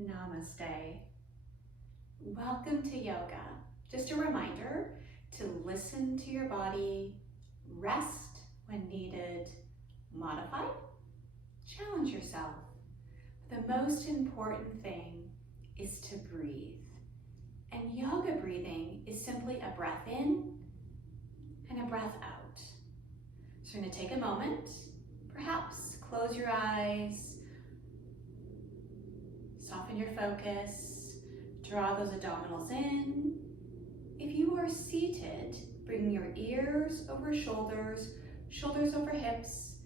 Namaste. Welcome to yoga. Just a reminder to listen to your body, rest when needed, modify, challenge yourself. The most important thing is to breathe. And yoga breathing is simply a breath in and a breath out. So we're going to take a moment, perhaps close your eyes, soften your focus, draw those abdominals in. If you are seated, bring your ears over shoulders, shoulders over hips.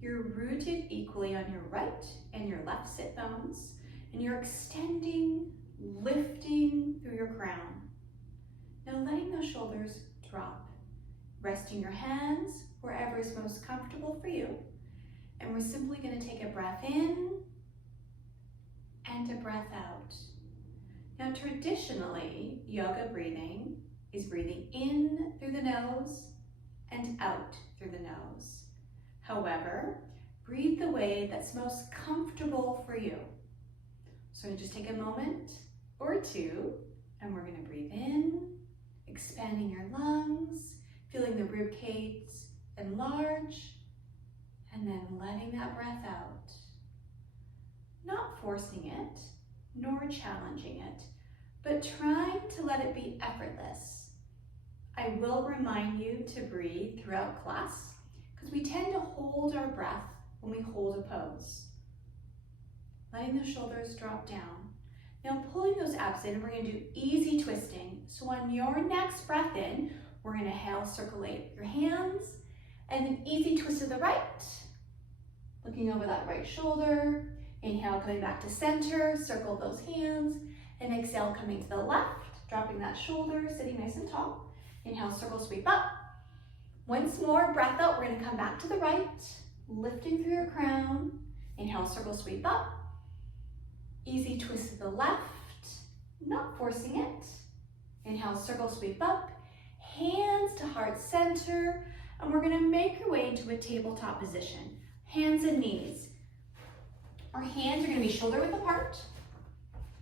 You're rooted equally on your right and your left sit bones, and you're extending, lifting through your crown. Now letting those shoulders drop, resting your hands wherever is most comfortable for you. And we're simply going to take a breath in and a breath out. Now traditionally, yoga breathing is breathing in through the nose and out through the nose. However, breathe the way that's most comfortable for you. So I'm going to just take a moment or two, and we're going to breathe in, expanding your lungs, feeling the rib cage enlarge, and then letting that breath out. Not forcing it, nor challenging it, but trying to let it be effortless. I will remind you to breathe throughout class, because we tend to hold our breath when we hold a pose. Letting the shoulders drop down. Now pulling those abs in, we're going to do easy twisting. So on your next breath in, we're going to inhale, circulate your hands, and an easy twist to the right. Looking over that right shoulder. Inhale, coming back to center, circle those hands, and exhale, coming to the left, dropping that shoulder, sitting nice and tall. Inhale, circle, sweep up. Once more, breath out, we're going to come back to the right, lifting through your crown. Inhale, circle, sweep up. Easy twist to the left, not forcing it. Inhale, circle, sweep up. Hands to heart center, and we're going to make our way into a tabletop position. Hands and knees. Our hands are going to be shoulder width apart.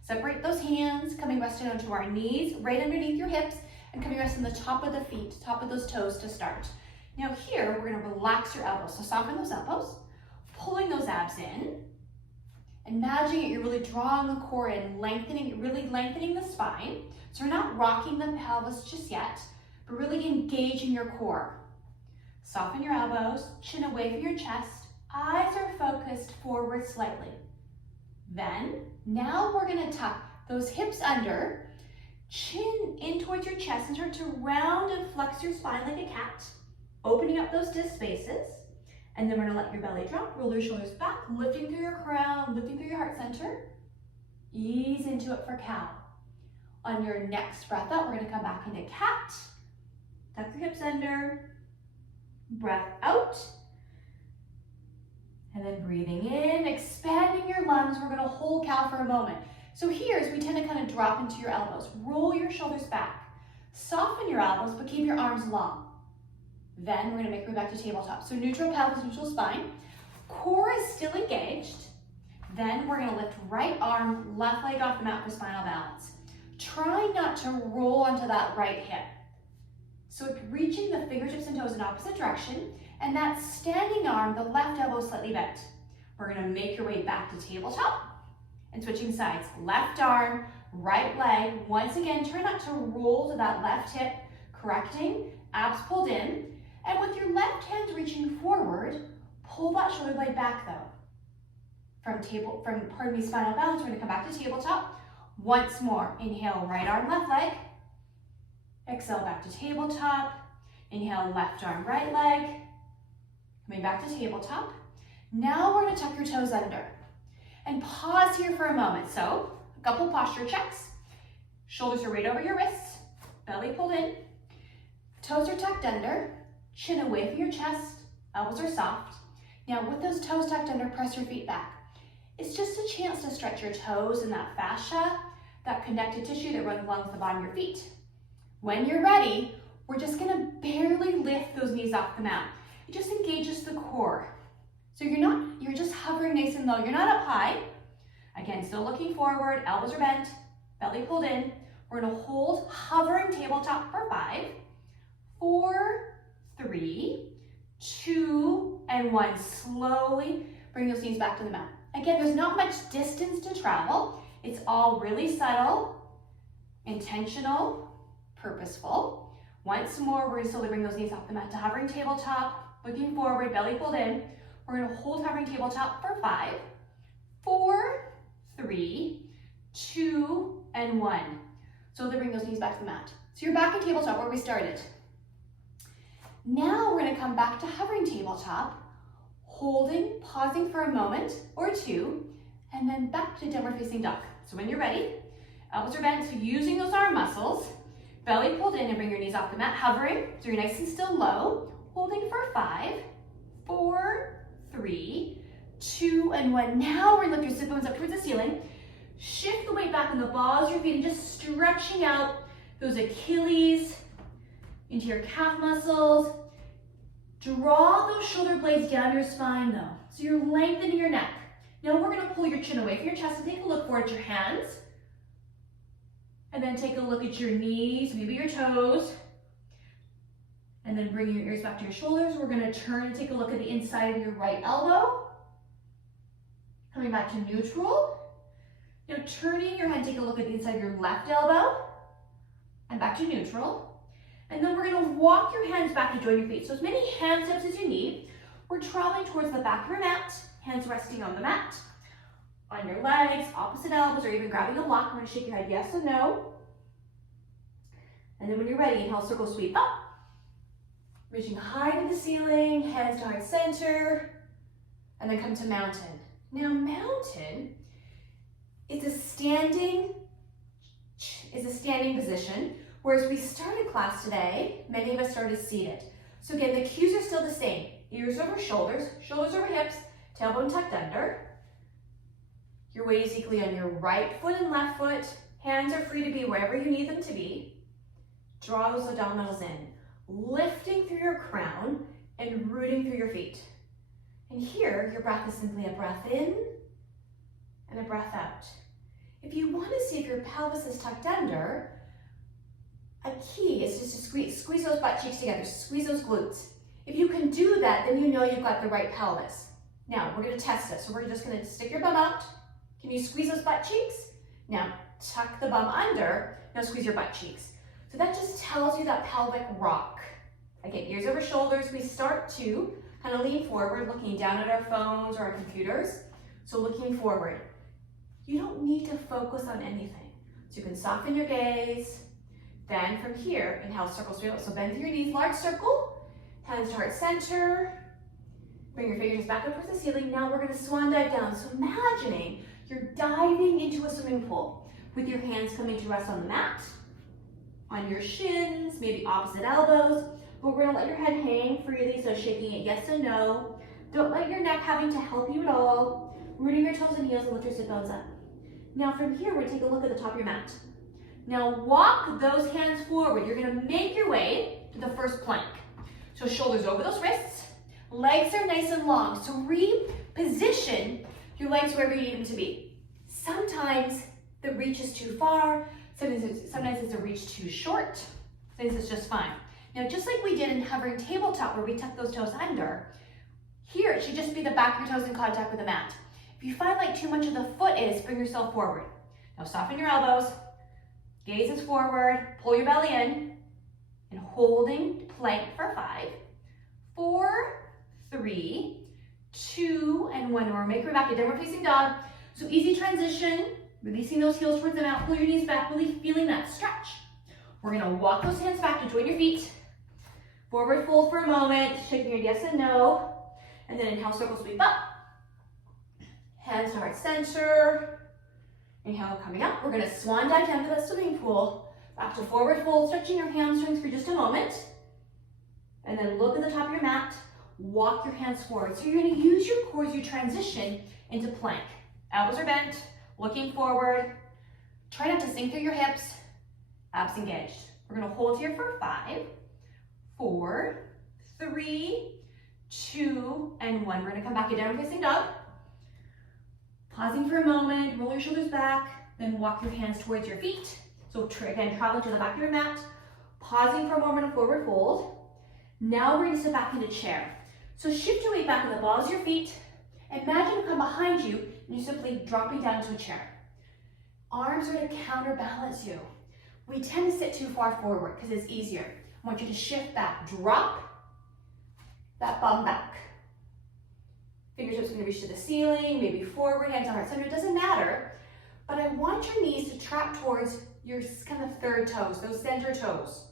Separate those hands, coming rested onto our knees, right underneath your hips, and coming rest on the top of the feet, top of those toes to start. Now here, we're going to relax your elbows. So soften those elbows, pulling those abs in, imagining you're really drawing the core in, really lengthening the spine. So we're not rocking the pelvis just yet, but really engaging your core. Soften your elbows, chin away from your chest. Eyes are focused forward slightly. Then, now we're going to tuck those hips under, chin in towards your chest, and start to round and flex your spine like a cat, opening up those disc spaces. And then we're going to let your belly drop, roll your shoulders back, lifting through your crown, lifting through your heart center. Ease into it for cow. On your next breath out, we're going to come back into cat. Tuck your hips under, breath out. And then breathing in, expanding your lungs. We're going to hold cow for a moment. So here, as we tend to kind of drop into your elbows, roll your shoulders back. Soften your elbows, but keep your arms long. Then we're going to make our way back to tabletop. So neutral pelvis, neutral spine. Core is still engaged. Then we're going to lift right arm, left leg off the mat for spinal balance. Try not to roll onto that right hip. So reaching the fingertips and toes in opposite direction. And that standing arm, the left elbow slightly bent. We're going to make your way back to tabletop and switching sides. Left arm, right leg. Once again, try not to roll to that left hip, correcting, abs pulled in. And with your left hand reaching forward, pull that shoulder blade back though. From spinal balance, we're going to come back to tabletop. Once more, inhale, right arm, left leg. Exhale, back to tabletop. Inhale, left arm, right leg. Coming back to tabletop. Now we're going to tuck your toes under. And pause here for a moment. So, a couple posture checks. Shoulders are right over your wrists. Belly pulled in. Toes are tucked under. Chin away from your chest. Elbows are soft. Now with those toes tucked under, press your feet back. It's just a chance to stretch your toes and that fascia, that connective tissue that runs along the bottom of your feet. When you're ready, we're just going to barely lift those knees off the mat. It just engages the core. So you're just hovering nice and low. You're not up high, Again, still looking forward, elbows are bent, belly pulled in. We're gonna hold hovering tabletop for 5, 4, 3, 2, and 1. Slowly bring those knees back to the mat. Again, there's not much distance to travel. It's all really subtle, intentional, purposeful. Once more, we're gonna slowly bring those knees off the mat to hovering tabletop, looking forward, belly pulled in. We're gonna hold hovering tabletop for 5, 4, 3, 2, and 1. Slowly bring those knees back to the mat. So you're back in tabletop where we started. Now we're gonna come back to hovering tabletop, holding, pausing for a moment or two, and then back to downward facing dog. So when you're ready, elbows are bent, so using those arm muscles, belly pulled in and bring your knees off the mat, hovering, so you're nice and still low, holding for 5, 4, 3, 2, and 1. Now we're gonna lift your sit bones up towards the ceiling. Shift the weight back on the balls of your feet and just stretching out those Achilles into your calf muscles. Draw those shoulder blades down your spine though, so you're lengthening your neck. Now we're gonna pull your chin away from your chest and take a look forward at your hands. And then take a look at your knees, maybe your toes. And then bring your ears back to your shoulders. We're gonna turn and take a look at the inside of your right elbow. Coming back to neutral. Now turning your head, take a look at the inside of your left elbow. And back to neutral. And then we're gonna walk your hands back to join your feet. So as many hand steps as you need. We're traveling towards the back of your mat, hands resting on the mat. On your legs, opposite elbows, or even grabbing a block. We're gonna shake your head yes or no. And then when you're ready, inhale, circle sweep up. Reaching high to the ceiling, hands to heart center. And then come to mountain. Now mountain is a standing position, whereas we started class today, many of us started seated. So again, the cues are still the same. Ears over shoulders, shoulders over hips, tailbone tucked under. Your weight is equally on your right foot and left foot. Hands are free to be wherever you need them to be. Draw those abdominals in, lifting through your crown and rooting through your feet. And here, your breath is simply a breath in and a breath out. If you want to see if your pelvis is tucked under, a key is just to squeeze those butt cheeks together, squeeze those glutes. If you can do that, then you know you've got the right pelvis. Now, we're going to test this. So we're just going to stick your bum out. Can you squeeze those butt cheeks? Now, tuck the bum under. Now squeeze your butt cheeks. So that just tells you that pelvic rock. Again, ears over shoulders. We start to kind of lean forward, looking down at our phones or our computers. So looking forward. You don't need to focus on anything. So you can soften your gaze. Then from here, inhale, circle straight up. So bend through your knees, large circle. Hands to heart center. Bring your fingers back up towards the ceiling. Now we're going to swan dive down. So imagining you're diving into a swimming pool with your hands coming to rest on the mat, on your shins, maybe opposite elbows. But we're going to let your head hang freely, so shaking it yes and no. Don't let your neck having to help you at all. Rooting your toes and heels and lift your sit bones up. Now from here, we're going to take a look at the top of your mat. Now walk those hands forward. You're going to make your way to the first plank. So shoulders over those wrists. Legs are nice and long. So reposition your legs wherever you need them to be. Sometimes the reach is too far. Sometimes it's a reach too short. Sometimes it's just fine. Now, just like we did in hovering tabletop where we tuck those toes under, here it should just be the back of your toes in contact with the mat. If you find like too much of the foot is, bring yourself forward. Now soften your elbows, gaze is forward, pull your belly in, and holding plank for 5, 4, 3, 2, and 1 more. Make your way back to downward facing dog. So easy transition, releasing those heels towards the mat, pull your knees back, really feeling that stretch. We're gonna walk those hands back to join your feet. Forward fold for a moment, shaking your yes and no. And then inhale, circle sweep up. Hands to heart center. Inhale, coming up. We're gonna swan dive down to that swimming pool. Back to forward fold, stretching your hamstrings for just a moment. And then look at the top of your mat. Walk your hands forward. So you're gonna use your core as you transition into plank. Elbows are bent, looking forward. Try not to sink through your hips. Abs engaged. We're gonna hold here for 5, 4, 3, 2, and 1. We're gonna come back to downward facing dog. Pausing for a moment, roll your shoulders back, then walk your hands towards your feet. So again, travel to the back of your mat. Pausing for a moment, a forward fold. Now we're going to sit back into chair. So shift your weight back to the balls of your feet. Imagine to come behind you and you're simply dropping down into a chair. Arms are to counterbalance you. We tend to sit too far forward because it's easier. I want you to shift back, drop that bum back. Fingertips are going to reach to the ceiling, maybe forward, hands on heart center, it doesn't matter. But I want your knees to track towards your kind of third toes, those center toes.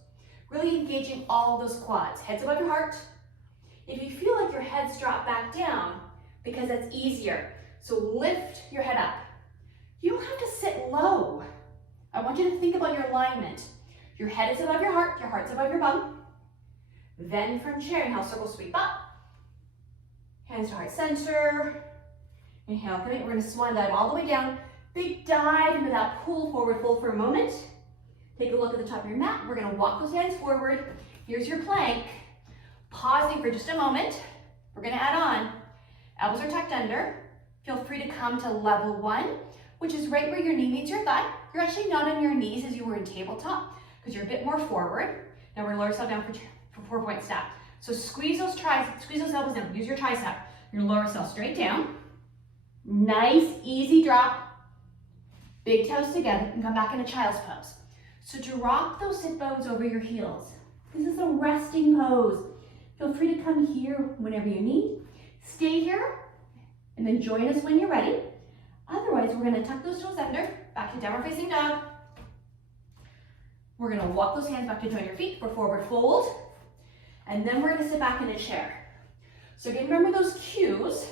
Really engaging all those quads. Heads above your heart. If you feel like your head's dropped back down, because that's easier, so lift your head up. You don't have to sit low. I want you to think about your alignment. Your head is above your heart's above your bum. Then from chair, inhale, circle sweep up. Hands to heart center. Inhale, come in. We're going to swan dive all the way down. Big dive into that pull forward fold for a moment. Take a look at the top of your mat. We're going to walk those hands forward. Here's your plank. Pausing for just a moment. We're going to add on. Elbows are tucked under. Feel free to come to level 1, which is right where your knee meets your thigh. You're actually not on your knees as you were in tabletop because you're a bit more forward. Now we're going to lower ourselves down for 4-point step. So squeeze those elbows down. Use your tricep. You're going to lower yourself straight down. Nice, easy drop. Big toes together and come back into child's pose. So drop those sit bones over your heels. This is a resting pose. Feel free to come here whenever you need. Stay here and then join us when you're ready. Otherwise, we're going to tuck those toes under, back to downward facing dog. We're going to walk those hands back to join your feet for forward fold. And then we're going to sit back in a chair. So again, remember those cues.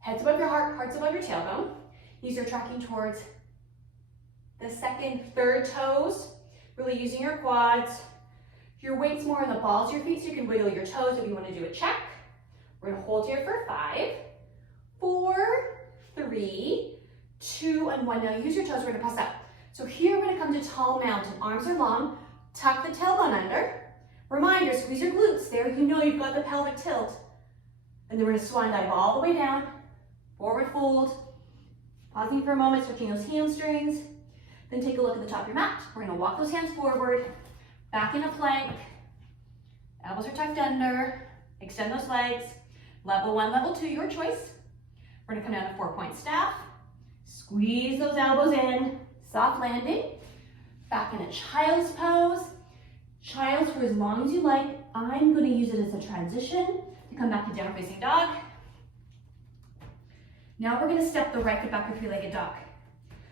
Heads above your heart, heart's above your tailbone. Knees are tracking towards the second, third toes. Really using your quads. Your weight's more on the balls of your feet, so you can wiggle your toes if you want to do a check. We're going to hold here for 5, 4, 3, 2, and 1. Now use your toes, we're going to press up. So here we're going to come to tall mountain. Arms are long. Tuck the tailbone under. Reminder, squeeze your glutes. There you know you've got the pelvic tilt. And then we're going to swan dive all the way down. Forward fold. Pausing for a moment, stretching those hamstrings. Then take a look at the top of your mat. We're going to walk those hands forward. Back in a plank. Elbows are tucked under. Extend those legs. Level 1, level 2, your choice. We're going to come down to 4-point staff. Squeeze those elbows in. Soft landing. Back in a child's pose. Child's for as long as you like. I'm going to use it as a transition to come back to downward facing dog. Now we're going to step the right foot back to three-legged dog.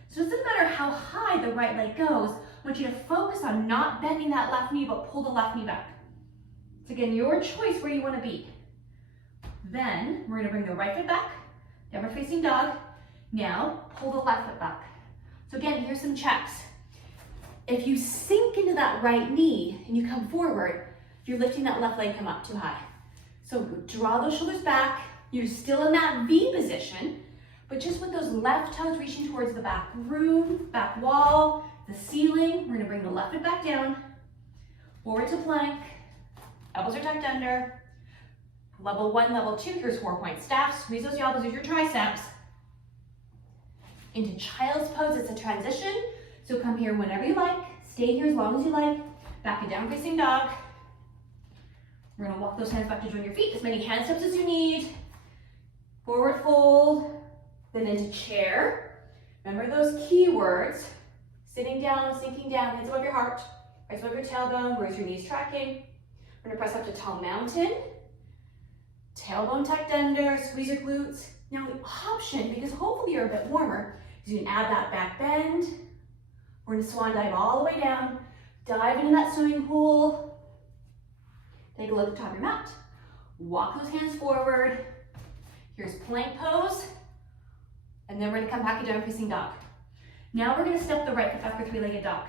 So it doesn't matter how high the right leg goes. I want you to focus on not bending that left knee, but pull the left knee back. It's again your choice where you want to be. Then we're going to bring the right foot back, downward facing dog. Now pull the left foot back. So again, here's some checks. If you sink into that right knee and you come forward, you're lifting that left leg come up too high. So draw those shoulders back. You're still in that V position, but just with those left toes reaching towards the back room, back wall, the ceiling. We're going to bring the left foot back down, forward to plank. Elbows are tucked under. Level 1, level 2, here's 4-point staff. Squeeze those elbows with your triceps. Into child's pose, it's a transition. So come here whenever you like. Stay here as long as you like. Back to down facing dog. We're going to walk those hands back to join your feet. As many hand steps as you need. Forward fold. Then into chair. Remember those keywords. Sitting down, sinking down, hands above your heart. Hands above your tailbone. Where's your knees tracking? We're going to press up to tall mountain. Tailbone tucked under. Squeeze your glutes. Now the option, because hopefully you're a bit warmer, is you can add that back bend. We're going to swan dive all the way down. Dive into that swimming pool. Take a look at the top of your mat. Walk those hands forward. Here's plank pose. And then we're going to come back to down facing dog. Now we're going to step the right foot back for three-legged dog.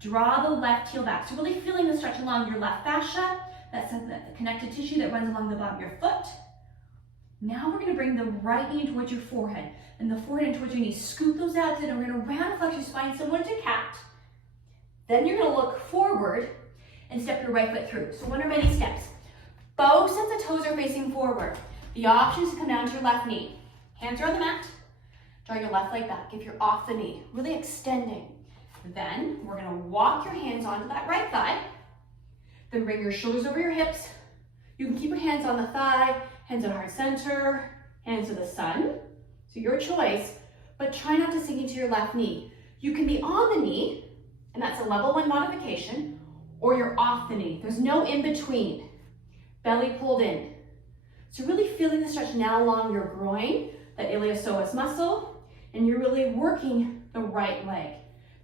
Draw the left heel back. So really feeling the stretch along your left fascia. That's the connective tissue that runs along the bottom of your foot. Now we're going to bring the right knee towards your forehead and the forehead towards your knees. Scoop those abs in and we're going to round flex your spine similar to cat. Then you're going to look forward and step your right foot through. So one or many steps. Both sets of toes are facing forward. The option is to come down to your left knee. Hands are on the mat. Draw your left leg back if you're off the knee, really extending. Then we're gonna walk your hands onto that right thigh. Then bring your shoulders over your hips. You can keep your hands on the thigh, hands at heart center, hands to the sun. So your choice, but try not to sink into your left knee. You can be on the knee, and that's a level 1 modification, or you're off the knee. There's no in between. Belly pulled in. So really feeling the stretch now along your groin, that iliopsoas muscle, and you're really working the right leg.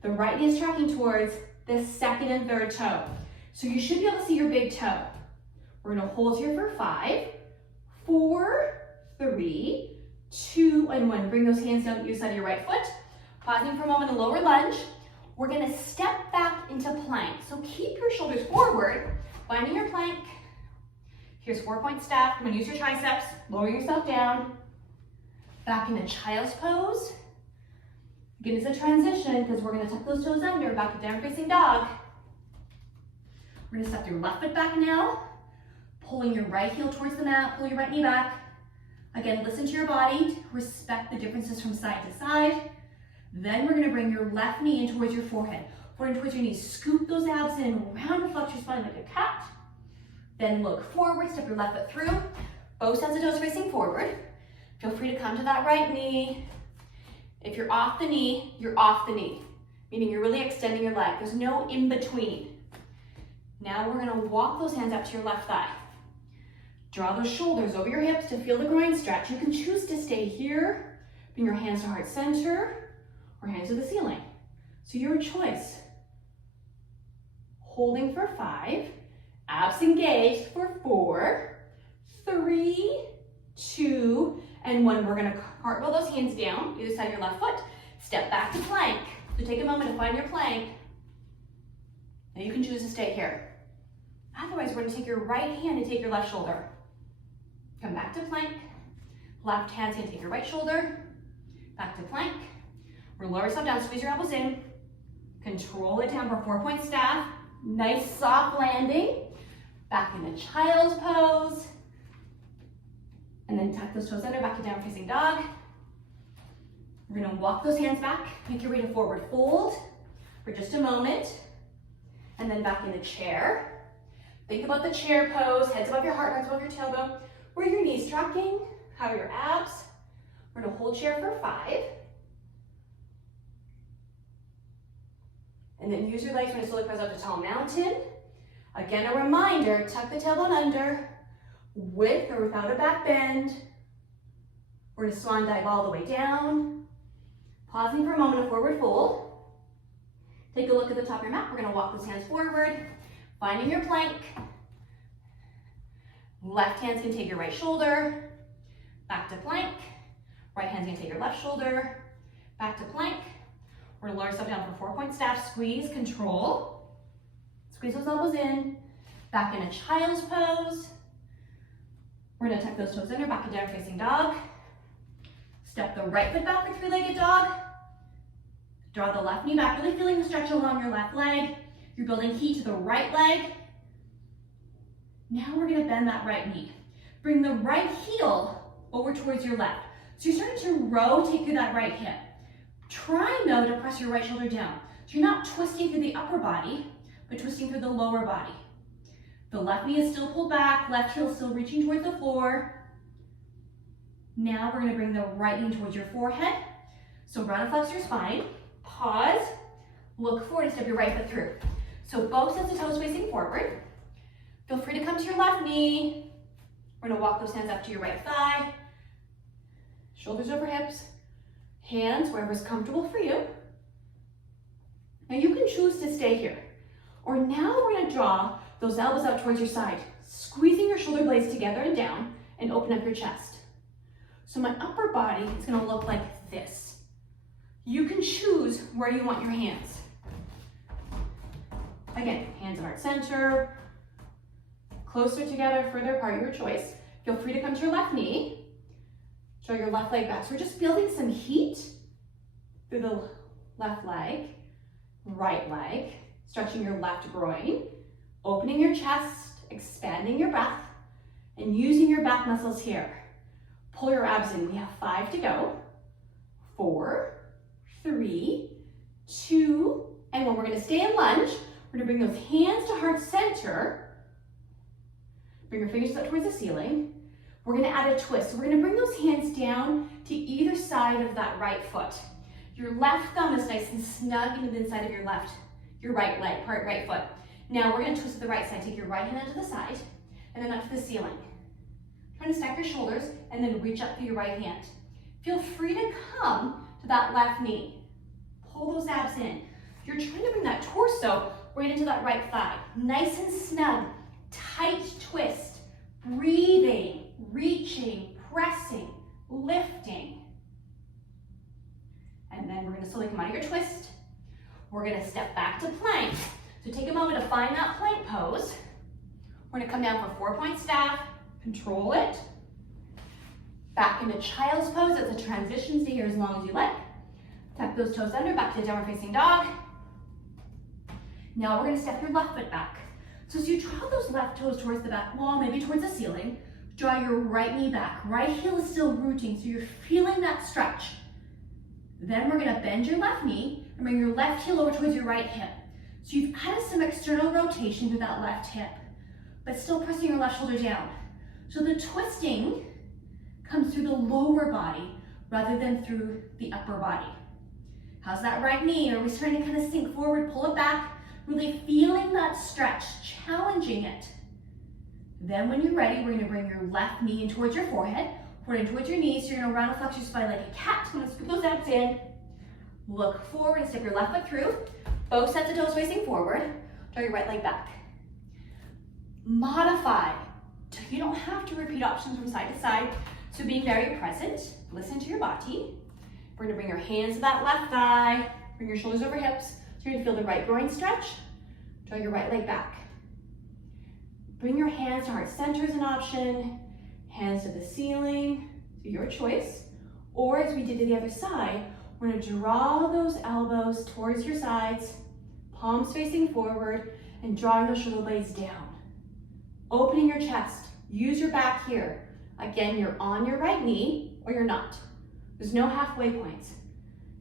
The right knee is tracking towards the second and third toe. So you should be able to see your big toe. We're gonna hold here for 5, 4, 3, 2, and 1. Bring those hands down to the side of your right foot. Pausing for a moment, a lower lunge. We're gonna step back into plank. So keep your shoulders forward, finding your plank. Here's 4-point staff. I'm gonna use your triceps. Lower yourself down. Back into child's pose. Again, it's a transition because we're gonna tuck those toes under, back to down facing dog. We're gonna step your left foot back now, pulling your right heel towards the mat, pull your right knee back. Again, listen to your body, respect the differences from side to side. Then we're gonna bring your left knee in towards your forehead. Forward towards your knees, scoop those abs in, round and flex your spine like a cat. Then look forward, step your left foot through. Both sets of toes facing forward. Feel free to come to that right knee. If you're off the knee, you're off the knee, meaning you're really extending your leg. There's no in between. Now we're gonna walk those hands up to your left thigh. Draw those shoulders over your hips to feel the groin stretch. You can choose to stay here, bring your hands to heart center, or hands to the ceiling. So your choice. Holding for 5, abs engaged for 4, 3, 2, and 1. We're gonna cartwheel those hands down, either side of your left foot. Step back to plank. So take a moment to find your plank. Now you can choose to stay here. Otherwise, we're gonna take your right hand and take your left shoulder. Come back to plank. Left hand's gonna take your right shoulder. Back to plank. We're gonna lower yourself down, squeeze your elbows in. Control it down for 4-point staff. Nice soft landing. Back into child's pose. And then tuck those toes under, back to down facing dog. We're gonna walk those hands back. Make your way to forward fold for just a moment. And then back in the chair. Think about the chair pose, heads above your heart, hearts above your tailbone. Where are your knees tracking? How are your abs? We're gonna hold chair for 5. And then use your legs, we're gonna slowly press up to tall mountain. Again, a reminder, tuck the tailbone under, with or without a back bend. We're gonna swan dive all the way down. Pausing for a moment, a forward fold. Take a look at the top of your mat. We're gonna walk those hands forward, finding your plank. Left hand's gonna take your right shoulder, back to plank. Right hand's gonna take your left shoulder, back to plank. We're gonna lower yourself down for 4-point staff, squeeze, control. Squeeze those elbows in, back in a child's pose. We're gonna tuck those toes under, back to down facing dog. Step the right foot back for 3-legged dog. Draw the left knee back, really feeling the stretch along your left leg. You're building heat to the right leg. Now we're gonna bend that right knee. Bring the right heel over towards your left. So you're starting to rotate through that right hip. Try though to press your right shoulder down. So you're not twisting through the upper body, but twisting through the lower body. The left knee is still pulled back, left heel still reaching towards the floor. Now we're gonna bring the right knee towards your forehead. So round and flex your spine. Pause, look forward and step your right foot through. So both sets of toes facing forward. Feel free to come to your left knee. We're gonna walk those hands up to your right thigh. Shoulders over hips. Hands wherever's comfortable for you. Now you can choose to stay here. Or now we're gonna draw those elbows out towards your side, squeezing your shoulder blades together and down, and open up your chest. So my upper body is gonna look like this. You can choose where you want your hands. Again, hands at heart center, closer together, further apart, your choice. Feel free to come to your left knee. Draw your left leg back. So we're just building some heat through the left leg, right leg, stretching your left groin, opening your chest, expanding your breath, and using your back muscles here. Pull your abs in. We have 5 to go. 4, 3, 2, and 1. We're gonna stay in lunge. We're gonna bring those hands to heart center. Bring your fingers up towards the ceiling. We're gonna add a twist. So we're gonna bring those hands down to either side of that right foot. Your left thumb is nice and snug into the inside of your right leg, right foot. Now we're gonna twist to the right side. Take your right hand to the side and then up to the ceiling. Try to stack your shoulders and then reach up through your right hand. Feel free to come to that left knee. Pull those abs in. You're trying to bring that torso right into that right thigh. Nice and snug, tight twist. Breathing, reaching, pressing, lifting. And then we're gonna slowly come out of your twist. We're gonna step back to plank. So take a moment to find that plank pose. We're gonna come down for 4-point staff, control it. Back into child's pose. It's a transition. Stay here as long as you like. Tuck those toes under, back to downward facing dog. Now we're gonna step your left foot back. So as you draw those left toes towards the back wall, maybe towards the ceiling, draw your right knee back. Right heel is still rooting, so you're feeling that stretch. Then we're gonna bend your left knee and bring your left heel over towards your right hip. So you've added some external rotation to that left hip, but still pressing your left shoulder down. So the twisting comes through the lower body rather than through the upper body. How's that right knee? Are we starting to kind of sink forward, pull it back, really feeling that stretch, challenging it. Then when you're ready, we're gonna bring your left knee in towards your forehead, foot in towards your knees. You're gonna round and flex your spine like a cat. I'm gonna scoop those abs in. Look forward and step your left foot through. Both sets of toes facing forward. Draw your right leg back. Modify. You don't have to repeat options from side to side. So being very present, listen to your body. We're gonna bring your hands to that left thigh, bring your shoulders over hips. So you're gonna feel the right groin stretch. Draw your right leg back. Bring your hands to heart center as an option. Hands to the ceiling, to your choice. Or as we did to the other side, we're gonna draw those elbows towards your sides, palms facing forward, and drawing those shoulder blades down. Opening your chest, use your back here. Again, you're on your right knee or you're not. There's no halfway points.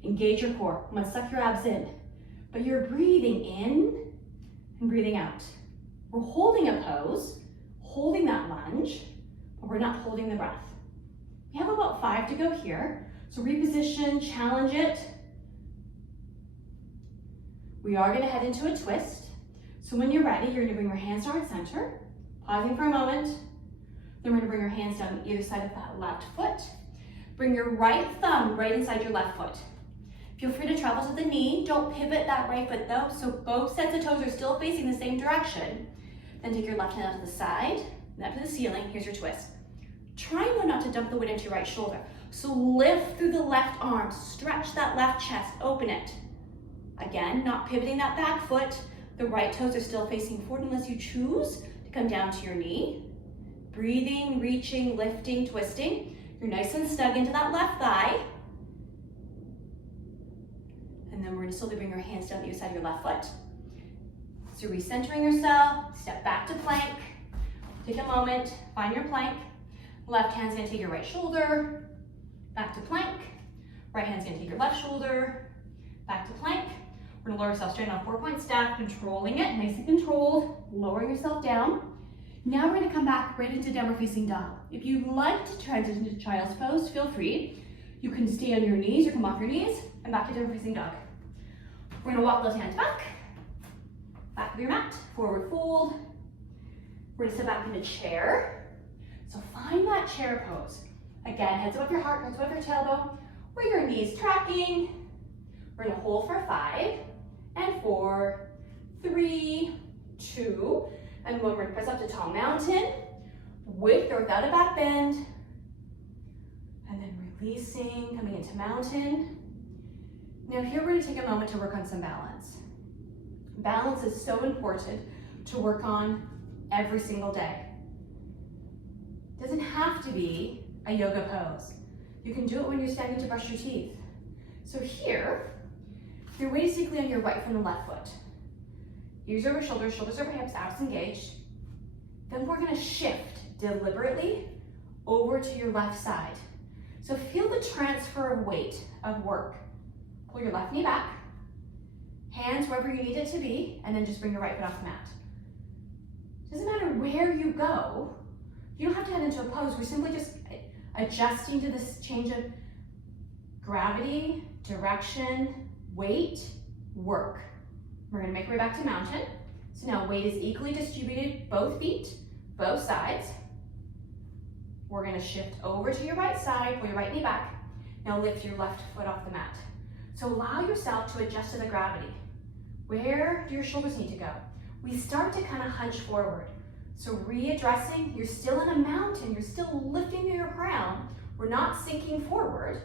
Engage your core. I'm gonna suck your abs in, but you're breathing in and breathing out. We're holding a pose, holding that lunge, but we're not holding the breath. We have about 5 to go here. So reposition, challenge it. We are gonna head into a twist. So when you're ready, you're gonna bring your hands to heart center, pausing for a moment. Then we're gonna bring your hands down either side of that left foot. Bring your right thumb right inside your left foot. Feel free to travel to the knee. Don't pivot that right foot though, so both sets of toes are still facing the same direction. Then take your left hand out to the side, and up to the ceiling. Here's your twist. Try though not to dump the weight into your right shoulder. So lift through the left arm, stretch that left chest, open it. Again, not pivoting that back foot. The right toes are still facing forward unless you choose to come down to your knee. Breathing, reaching, lifting, twisting. You're nice and snug into that left thigh. And then we're gonna slowly bring your hands down to either side of your left foot. So recentering yourself, step back to plank. Take a moment, find your plank. Left hand's gonna take your right shoulder, back to plank. Right hand's gonna take your left shoulder, back to plank. We're gonna lower yourself straight on 4-point staff, controlling it, nice and controlled, lowering yourself down. Now we're gonna come back right into downward facing dog. If you'd like to transition to child's pose, feel free. You can stay on your knees or come off your knees and back to downward facing dog. We're gonna walk those hands back of your mat, forward fold. We're gonna sit back in a chair. So find that chair pose. Again, heads above your heart, heads above your tailbone, where your knees tracking. We're gonna hold for 5 and 4, 3, 2, and 1. We're gonna press up to tall mountain, with or without a back bend. And then releasing, coming into mountain. Now here we're gonna take a moment to work on some balance. Balance is so important to work on every single day. It doesn't have to be a yoga pose. You can do it when you're standing to brush your teeth. So here, you're basically on your right foot and left foot. Ears over shoulders, shoulders over hips, abs engaged. Then we're gonna shift deliberately over to your left side. So feel the transfer of weight, of work. Pull your left knee back, hands wherever you need it to be, and then just bring your right foot off the mat. Doesn't matter where you go, you don't have to head into a pose. We're simply just adjusting to this change of gravity, direction, weight, work. We're gonna make our way back to mountain. So now weight is equally distributed, both feet, both sides. We're gonna shift over to your right side, pull your right knee back. Now lift your left foot off the mat. So allow yourself to adjust to the gravity. Where do your shoulders need to go? We start to kind of hunch forward. So readdressing, you're still in a mountain, you're still lifting your crown. We're not sinking forward.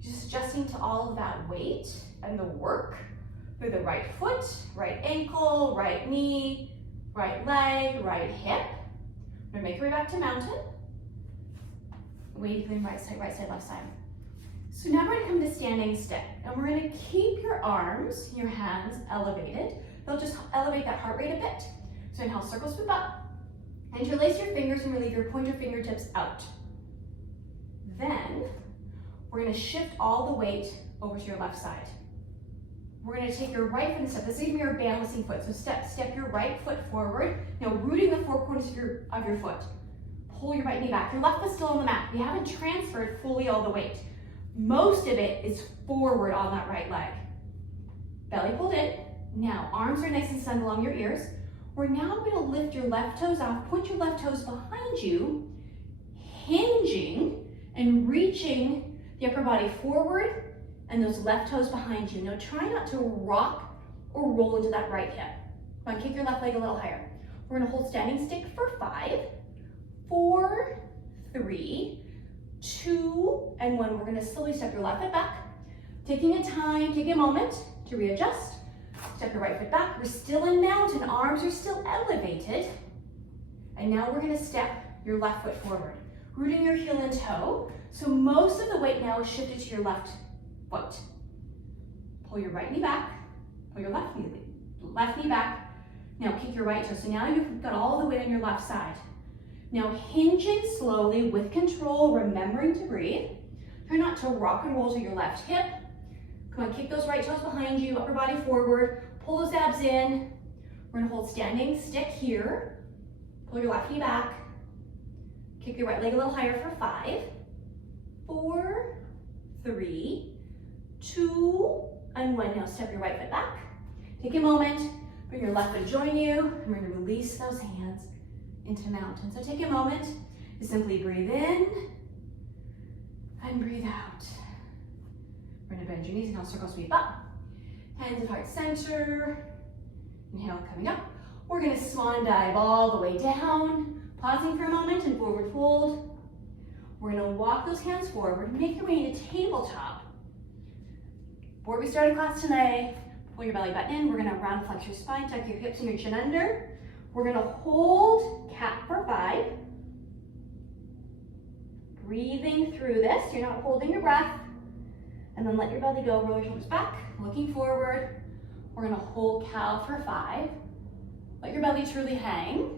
Just adjusting to all of that weight and the work through the right foot, right ankle, right knee, right leg, right hip. We're gonna make our way back to mountain. Weight equally right side, left side. So now we're gonna come to standing stick, and we're gonna keep your arms, your hands elevated. They'll just elevate that heart rate a bit. So inhale, circle, swoop up. Interlace your fingers and relieve your pointer fingertips out. Then we're gonna shift all the weight over to your left side. We're gonna take your right foot and step. This is gonna be your balancing foot. So step your right foot forward. Now rooting the four corners of your foot. Pull your right knee back. Your left foot's still on the mat. You haven't transferred fully all the weight. Most of it is forward on that right leg. Belly pulled in. Now arms are nice and snug along your ears. We're now going to lift your left toes off. Point your left toes behind you, hinging and reaching the upper body forward and those left toes behind you. Now try not to rock or roll into that right hip. Come on, kick your left leg a little higher. We're going to hold standing stick for 5, 4, 3, 2, and 1. We're going to slowly step your left foot back. Taking a moment to readjust. Step your right foot back. We're still in mountain. Arms are still elevated. And now we're going to step your left foot forward, rooting your heel and toe. So most of the weight now is shifted to your left foot. Pull your right knee back. Pull your left knee back. Now kick your right toe. So now you've got all the weight on your left side. Now hinging slowly with control, remembering to breathe. Try not to rock and roll to your left hip. Come on, kick those right toes behind you, upper body forward. Pull those abs in. We're gonna hold standing stick here. Pull your left knee back. Kick your right leg a little higher for 5, 4, 3, 2, and 1. Now step your right foot back. Take a moment, bring your left foot to join you, and we're gonna release those hands into mountain. So take a moment to simply breathe in and breathe out. We're gonna bend your knees, inhale, circle, sweep up. Hands at heart center. Inhale, coming up. We're gonna swan dive all the way down. Pausing for a moment and forward fold. We're gonna walk those hands forward, make your way into tabletop. Before we start class today, pull your belly button in. We're gonna round flex your spine, tuck your hips and your chin under. We're gonna hold cat for 5. Breathing through this, you're not holding your breath. And then let your belly go, roll your shoulders back, looking forward. We're gonna hold cow for 5. Let your belly truly hang.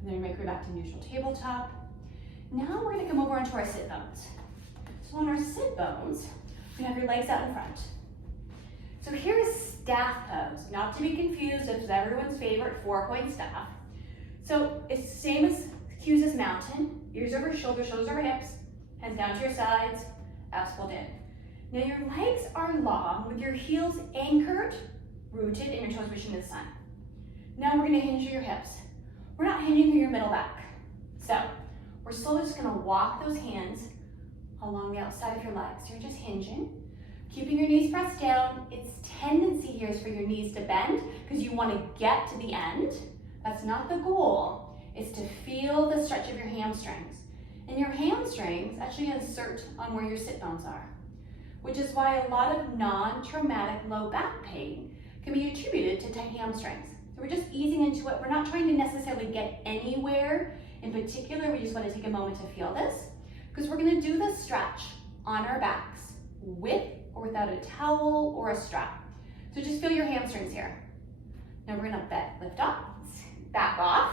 And then make your way back to neutral tabletop. Now we're gonna come over onto our sit bones. So on our sit bones, you have your legs out in front. So here is staff pose, not to be confused with everyone's favorite 4-point staff. So it's the same as cues as mountain, ears over shoulders, shoulders over hips, hands down to your sides, abs pulled in. Now your legs are long with your heels anchored, rooted, and your toes reaching to the sun. Now we're gonna hinge your hips. We're not hinging through your middle back. So we're slowly just gonna walk those hands along the outside of your legs. You're just hinging, keeping your knees pressed down. Its tendency here is for your knees to bend because you wanna get to the end. That's not the goal. It's to feel the stretch of your hamstrings. And your hamstrings actually insert on where your sit bones are, which is why a lot of non-traumatic low back pain can be attributed to tight hamstrings. So we're just easing into it. We're not trying to necessarily get anywhere in particular. We just want to take a moment to feel this because we're going to do this stretch on our backs with or without a towel or a strap. So just feel your hamstrings here. Now we're going to lift up, back off.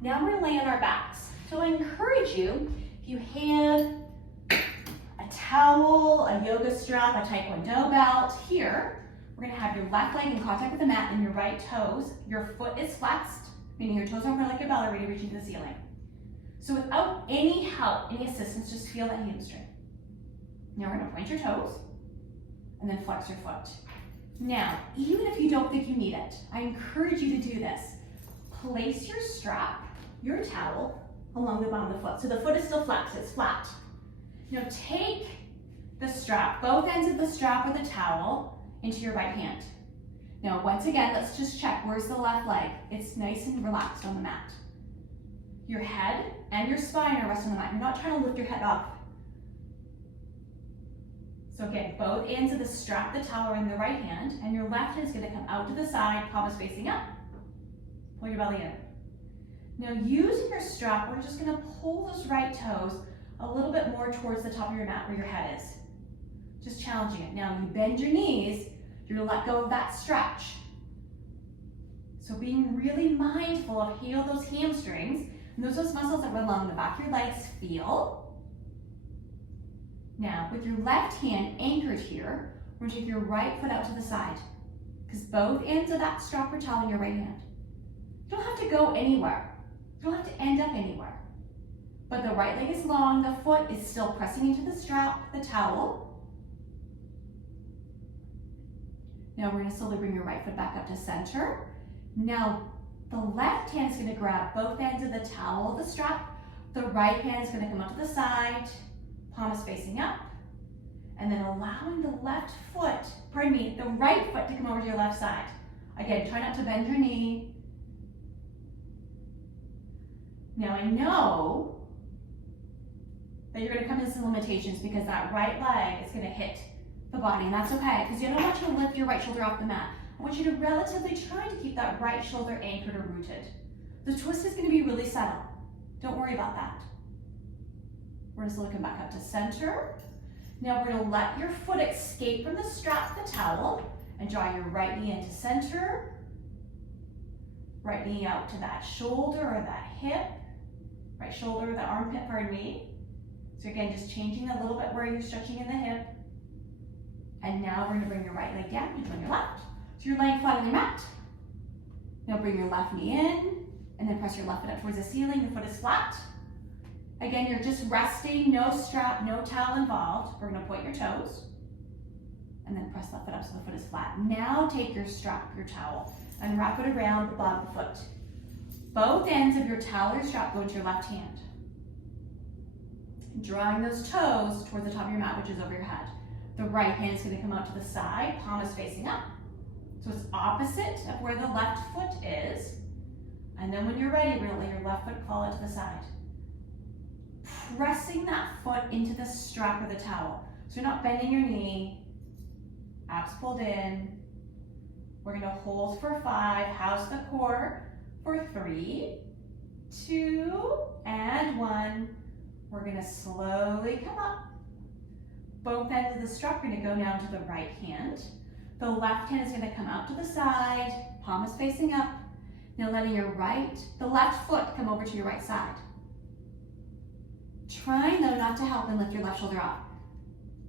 Now we're going to lay on our backs. So I encourage you, if you have a towel, a yoga strap, a Taekwondo belt here, we're gonna have your left leg in contact with the mat and your right toes. Your foot is flexed, meaning your toes are over like a ballerina reaching to the ceiling. So without any help, any assistance, just feel that hamstring. Now we're gonna point your toes and then flex your foot. Now, even if you don't think you need it, I encourage you to do this. Place your strap, your towel, along the bottom of the foot. So the foot is still flexed, it's flat. Now take the strap, both ends of the strap or the towel, into your right hand. Now once again, let's just check, where's the left leg? It's nice and relaxed on the mat. Your head and your spine are resting on the mat. You're not trying to lift your head up. So again, both ends of the strap, the towel are in the right hand, and your left hand is gonna come out to the side, palm is facing up. Pull your belly in. Now using your strap, we're just gonna pull those right toes a little bit more towards the top of your mat where your head is. Just challenging it. Now you bend your knees, you're gonna let go of that stretch. So being really mindful of how those hamstrings, and those muscles that run along the back of your legs feel. Now, with your left hand anchored here, we're gonna take your right foot out to the side, because both ends of that strap or towel in your right hand. You don't have to go anywhere. You don't have to end up anywhere. But the right leg is long, the foot is still pressing into the strap, the towel. Now we're gonna slowly bring your right foot back up to center. Now, the left hand is gonna grab both ends of the towel, the strap. The right hand is gonna come up to the side, palm is facing up, and then allowing the left foot, pardon me, the right foot to come over to your left side. Again, try not to bend your knee. Now I know that you're gonna come into some limitations because that right leg is gonna hit the body, and that's okay, because you don't want you to lift your right shoulder off the mat. I want you to relatively try to keep that right shoulder anchored or rooted. The twist is gonna be really subtle. Don't worry about that. We're just looking back up to center. Now we're gonna let your foot escape from the strap, the towel, and draw your right knee into center. Right knee out to that shoulder or that hip. Right shoulder or the armpit, pardon me. So again, just changing a little bit where you're stretching in the hip. And now we're gonna bring your right leg down and join your left. So you're laying flat on your mat. Now bring your left knee in, and then press your left foot up towards the ceiling. The foot is flat. Again, you're just resting, no strap, no towel involved. We're gonna point your toes, and then press left foot up so the foot is flat. Now take your strap, your towel, and wrap it around the bottom of the foot. Both ends of your towel or strap go into your left hand. Drawing those toes towards the top of your mat, which is over your head. The right hand is gonna come out to the side, palm is facing up. So it's opposite of where the left foot is. And then when you're ready, we're gonna let your left foot fall out to the side. Pressing that foot into the strap or the towel. So you're not bending your knee, abs pulled in. We're gonna hold for 5, house the core for 3, 2, and 1. We're gonna slowly come up. Both ends of the strap are gonna go down to the right hand. The left hand is gonna come out to the side, palm is facing up. Now letting the left foot come over to your right side. Trying though not to help and lift your left shoulder up.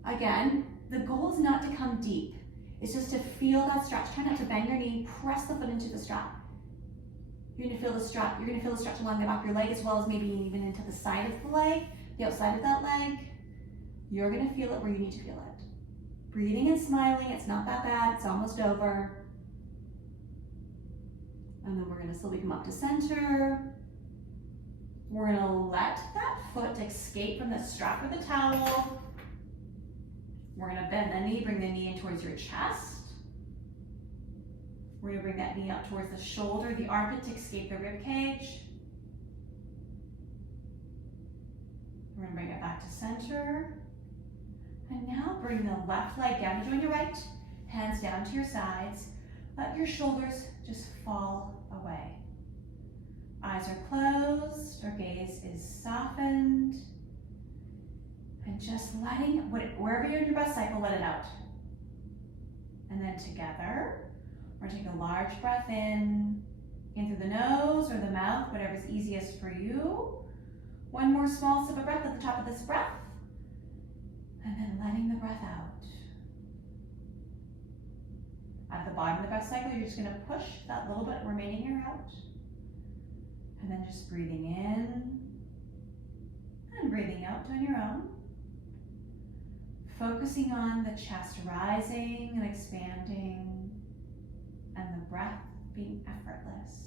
Again, the goal is not to come deep. It's just to feel that stretch. Try not to bend your knee, press the foot into the strap. You're gonna feel the strap. You're gonna feel the stretch along the back of your leg as well as maybe even into the side of the leg, the outside of that leg. You're gonna feel it where you need to feel it. Breathing and smiling, it's not that bad, it's almost over. And then we're gonna slowly come up to center. We're gonna let that foot escape from the strap or the towel. We're gonna bend the knee, bring the knee in towards your chest. We're gonna bring that knee up towards the shoulder, the armpit to escape the rib cage. We're gonna bring it back to center. And now bring the left leg down to join your right, hands down to your sides. Let your shoulders just fall away. Eyes are closed, our gaze is softened. And just letting, wherever you're in your breath cycle, let it out. And then together, we're gonna take a large breath in through the nose or the mouth, whatever's easiest for you. One more small sip of breath at the top of this breath. And then letting the breath out. At the bottom of the breath cycle, you're just going to push that little bit remaining air out. And then just breathing in and breathing out on your own. Focusing on the chest rising and expanding and the breath being effortless.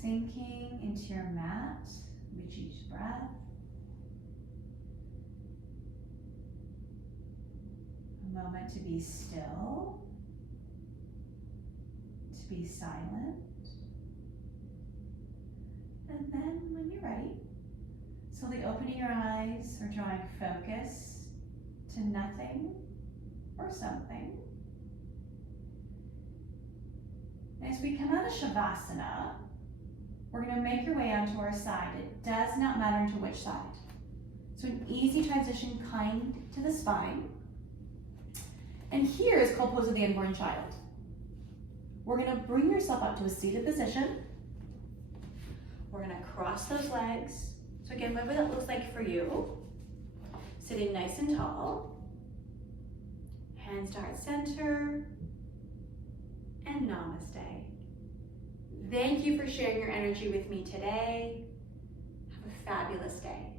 Sinking into your mat with each breath. A moment to be still, to be silent. And then when you're ready, slowly opening your eyes or drawing focus to nothing or something. As we come out of Shavasana, we're going to make your way onto our side. It does not matter to which side. So an easy transition kind to the spine. And here is called Pose of the Unborn Child. We're going to bring yourself up to a seated position. We're going to cross those legs. So again, whatever that looks like for you. Sitting nice and tall. Hands to heart center. And namaste. Thank you for sharing your energy with me today. Have a fabulous day.